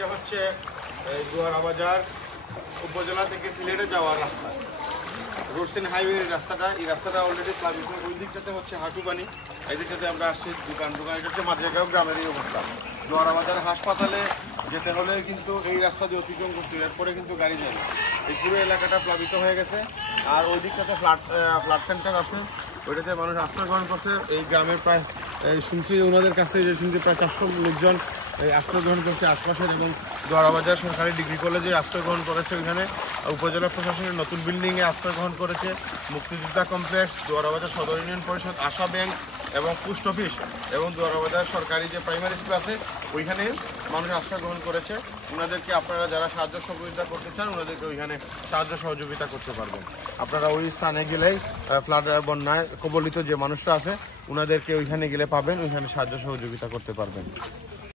এটা হচ্ছে দুয়ারা বাজার উপজেলা থেকে সিলেটে যাওয়ার রাস্তা, রোডসেন হাইওয়ের রাস্তাটা। এই রাস্তাটা অলরেডি প্লাবিত। ওই দিকটাতে হচ্ছে হাঁটুপানি, এই দিকটাতে আমরা আসছি দোকান। এটা হচ্ছে মাঝেগাঁও গ্রামের এই অবস্থা। দুয়ারা বাজার হাসপাতালে যেতে হলে কিন্তু এই রাস্তা দিয়ে অতিক্রম করতে হয়, এরপরে কিন্তু গাড়ি যায় না। এই পুরো এলাকাটা প্লাবিত হয়ে গেছে। আর ওই দিকটাতে ফ্লাড সেন্টার আছে, ওইটাতে মানুষ আশ্রয় গ্রহণ করছে। এই গ্রামের প্রায় শুনছি ওনাদের কাছ থেকে শুনছি প্রায় 400 লোকজন আশ্রয় গ্রহণ করছে আশপাশের, এবং দুয়ারাবাজার সরকারি ডিগ্রি কলেজে আশ্রয় গ্রহণ করেছে। ওইখানে উপজেলা প্রশাসনের নতুন বিল্ডিংয়ে আশ্রয় গ্রহণ করেছে। মুক্তিযোদ্ধা কমপ্লেক্স, দুয়ারাবাজার সদর ইউনিয়ন পরিষদ, আশা ব্যাংক এবং পোস্ট অফিস এবং দুয়ারাবাজার সরকারি যে প্রাইমারি স্কুল আছে ওইখানে মানুষ আশ্রয় গ্রহণ করেছে। ওনাদেরকে আপনারা যারা সাহায্য সহযোগিতা করতে চান ওনাদেরকে ওইখানে সাহায্য সহযোগিতা করতে পারবেন। আপনারা ওই স্থানে গেলেই ফ্লাড বন্যায় কবলিত যে মানুষরা আছে ওনাদেরকে ওইখানে গেলে পাবেন, ওইখানে সাহায্য সহযোগিতা করতে পারবেন।